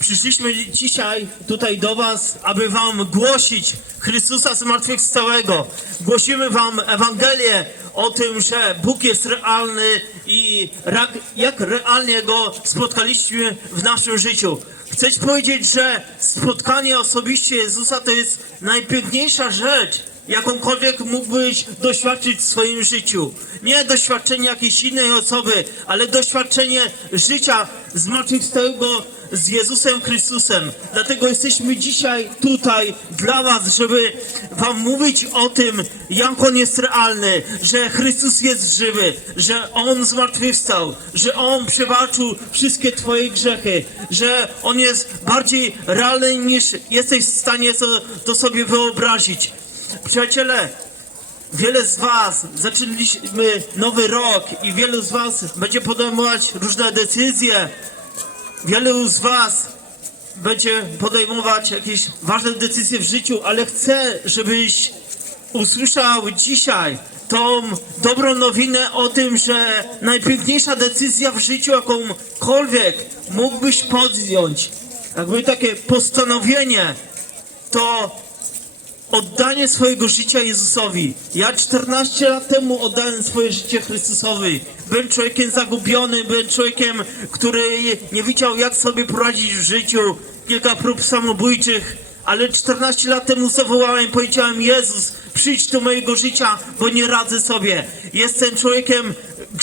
Przyszliśmy dzisiaj tutaj do Was, aby Wam głosić Chrystusa zmartwychwstałego. Głosimy Wam Ewangelię o tym, że Bóg jest realny i jak realnie Go spotkaliśmy w naszym życiu. Chcę powiedzieć, że spotkanie osobiście Jezusa to jest najpiękniejsza rzecz, jakąkolwiek mógłbyś doświadczyć w swoim życiu. Nie doświadczenie jakiejś innej osoby, ale doświadczenie życia zmartwychwstałego z Jezusem Chrystusem. Dlatego jesteśmy dzisiaj tutaj dla Was, żeby Wam mówić o tym, jak On jest realny, że Chrystus jest żywy, że On zmartwychwstał, że On przebaczył wszystkie Twoje grzechy, że On jest bardziej realny niż jesteś w stanie to, to sobie wyobrazić. Przyjaciele, Wiele z Was zaczęliśmy nowy rok i wielu z Was będzie podejmować różne decyzje. Wielu z Was będzie podejmować jakieś ważne decyzje w życiu, ale chcę, żebyś usłyszał dzisiaj tą dobrą nowinę o tym, że najpiękniejsza decyzja w życiu, jakąkolwiek mógłbyś podjąć, jakby takie postanowienie, to oddanie swojego życia Jezusowi. Ja 14 lat temu oddałem swoje życie Chrystusowi. Byłem człowiekiem zagubionym, byłem człowiekiem, który nie wiedział jak sobie poradzić w życiu. Kilka prób samobójczych, ale 14 lat temu zawołałem i powiedziałem Jezus, przyjdź do mojego życia, bo nie radzę sobie. Jestem człowiekiem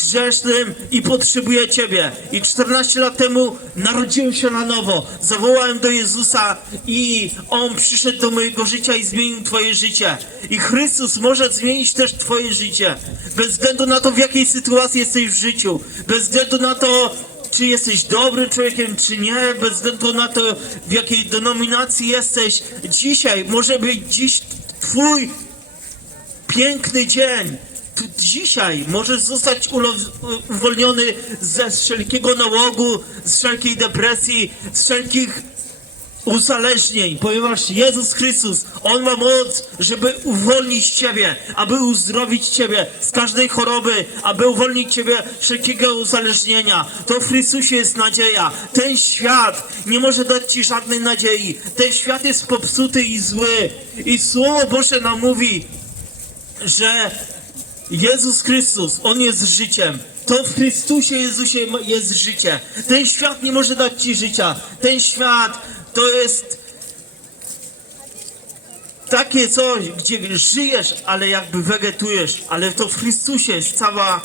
grzesznym i potrzebuję Ciebie. I 14 lat temu narodziłem się na nowo. Zawołałem do Jezusa i On przyszedł do mojego życia i zmienił Twoje życie. I Chrystus może zmienić też Twoje życie. Bez względu na to, w jakiej sytuacji jesteś w życiu. Bez względu na to, czy jesteś dobrym człowiekiem, czy nie, bez względu na to, w jakiej denominacji jesteś. Dzisiaj może być dziś Twój piękny dzień. Dzisiaj możesz zostać uwolniony ze wszelkiego nałogu, z wszelkiej depresji, z wszelkich uzależnień, ponieważ Jezus Chrystus, On ma moc, żeby uwolnić Ciebie, aby uzdrowić Ciebie z każdej choroby, aby uwolnić Ciebie wszelkiego uzależnienia. To w Chrystusie jest nadzieja. Ten świat nie może dać Ci żadnej nadziei. Ten świat jest popsuty i zły. I Słowo Boże nam mówi, że Jezus Chrystus, On jest życiem. To w Chrystusie Jezusie jest życie. Ten świat nie może dać Ci życia. Ten świat to jest takie coś, gdzie żyjesz, ale jakby wegetujesz, ale to w Chrystusie jest cała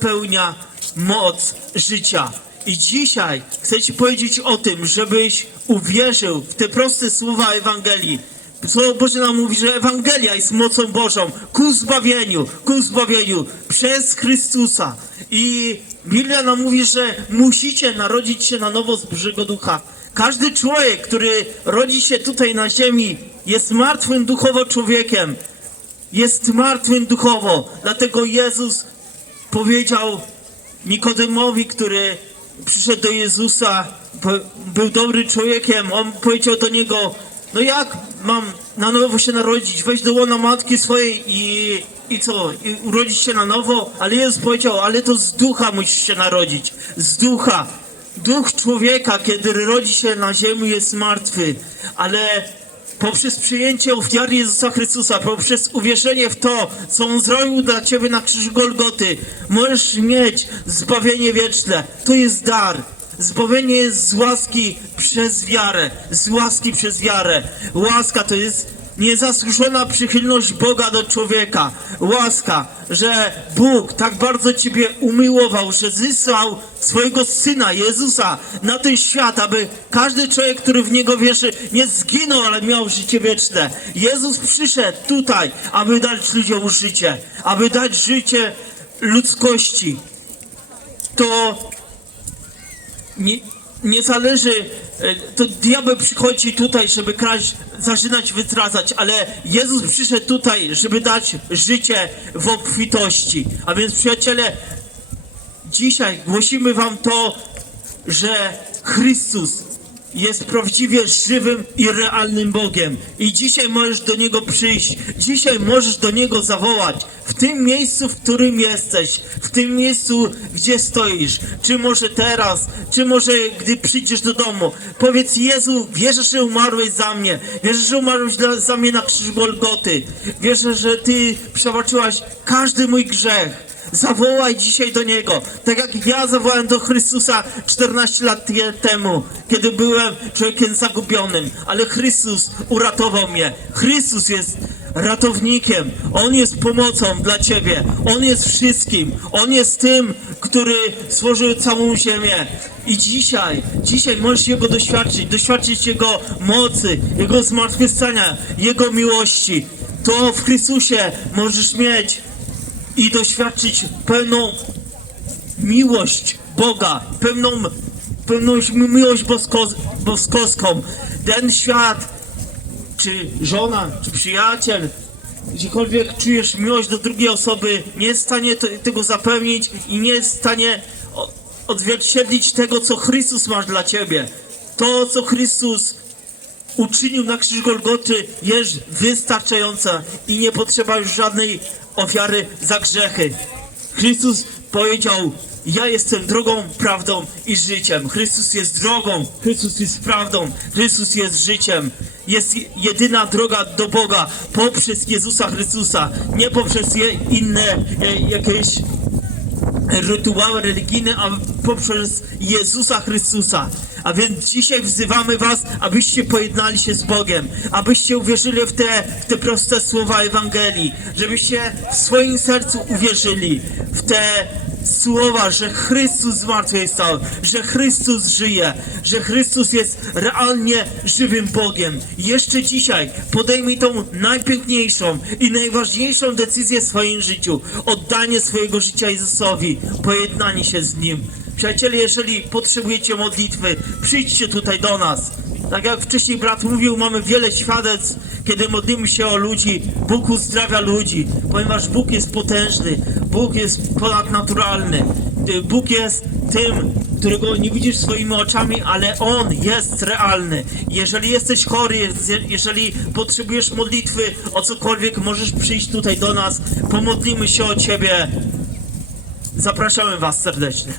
pełnia moc życia. I dzisiaj chcę Ci powiedzieć o tym, żebyś uwierzył w te proste słowa Ewangelii. Słowo Boże nam mówi, że Ewangelia jest mocą Bożą ku zbawieniu, ku zbawieniu przez Chrystusa. I Biblia nam mówi, że musicie narodzić się na nowo z Bożego Ducha. Każdy człowiek, który rodzi się tutaj na ziemi, jest martwym duchowo człowiekiem. Jest martwym duchowo. Dlatego Jezus powiedział Nikodemowi, który przyszedł do Jezusa, był dobry człowiekiem, on powiedział do niego, no jak mam na nowo się narodzić, wejść do łona matki swojej i, i co, i urodzić się na nowo? Ale Jezus powiedział, ale to z ducha musisz się narodzić, z ducha. Duch człowieka, kiedy rodzi się na ziemi, jest martwy, ale poprzez przyjęcie ofiary Jezusa Chrystusa, poprzez uwierzenie w to, co On zrobił dla Ciebie na krzyżu Golgoty, możesz mieć zbawienie wieczne. To jest dar. Zbawienie jest z łaski przez wiarę. Z łaski przez wiarę. Łaska to jest niezasłużona przychylność Boga do człowieka. Łaska, że Bóg tak bardzo Ciebie umiłował, że zysłał swojego Syna Jezusa na ten świat, aby każdy człowiek, który w Niego wierzy, nie zginął, ale miał życie wieczne. Jezus przyszedł tutaj, aby dać ludziom życie, aby dać życie ludzkości. To nie, nie zależy, e, to diabeł przychodzi tutaj, żeby kraść, zaczynać wytracać, ale Jezus przyszedł tutaj, żeby dać życie w obfitości. A więc przyjaciele, dzisiaj głosimy wam to, że Chrystus jest prawdziwie żywym i realnym Bogiem. I dzisiaj możesz do Niego przyjść, dzisiaj możesz do Niego zawołać. W tym miejscu, w którym jesteś, w tym miejscu, gdzie stoisz. Czy może teraz, czy może gdy przyjdziesz do domu. Powiedz Jezu, wierzę, że umarłeś za mnie. Wierzę, że umarłeś dla, za mnie na krzyżu Golgoty. Wierzę, że Ty przebaczyłaś każdy mój grzech. Zawołaj dzisiaj do Niego, tak jak ja zawołałem do Chrystusa 14 lat te- temu, kiedy byłem człowiekiem zagubionym, ale Chrystus uratował mnie. Chrystus jest ratownikiem, On jest pomocą dla Ciebie, On jest wszystkim, On jest tym, który stworzył całą ziemię. I dzisiaj, dzisiaj możesz Jego doświadczyć, doświadczyć Jego mocy, Jego zmartwychwstania, Jego miłości. To w Chrystusie możesz mieć i doświadczyć pełną miłość Boga, pełną, pełną miłość bosko, boskowską. Ten świat, czy żona, czy przyjaciel, gdziekolwiek czujesz miłość do drugiej osoby, nie jest w stanie tego zapewnić i nie jest w stanie odzwierciedlić tego, co Chrystus masz dla ciebie. To, co Chrystus uczynił na krzyż Golgoty jest wystarczająca i nie potrzeba już żadnej ofiary za grzechy. Chrystus powiedział, ja jestem drogą, prawdą i życiem. Chrystus jest drogą, Chrystus jest prawdą, Chrystus jest życiem. Jest jedyna droga do Boga poprzez Jezusa Chrystusa, nie poprzez inne e, jakieś rytuały religijne, a poprzez Jezusa Chrystusa. A więc dzisiaj wzywamy Was, abyście pojednali się z Bogiem, abyście uwierzyli w te, w te proste słowa Ewangelii, żebyście w swoim sercu uwierzyli w te słowa, że Chrystus zmartwychwstał, że Chrystus żyje, że Chrystus jest realnie żywym Bogiem. Jeszcze dzisiaj podejmij tą najpiękniejszą i najważniejszą decyzję w swoim życiu. Oddanie swojego życia Jezusowi, pojednanie się z Nim. Przyjaciele, jeżeli potrzebujecie modlitwy, przyjdźcie tutaj do nas. Tak jak wcześniej brat mówił, mamy wiele świadectw, kiedy modlimy się o ludzi. Bóg uzdrawia ludzi, ponieważ Bóg jest potężny, Bóg jest ponadnaturalny. Bóg jest tym, którego nie widzisz swoimi oczami, ale On jest realny. Jeżeli jesteś chory, je- jeżeli potrzebujesz modlitwy o cokolwiek, możesz przyjść tutaj do nas, pomodlimy się o Ciebie. Zapraszamy Was serdecznie.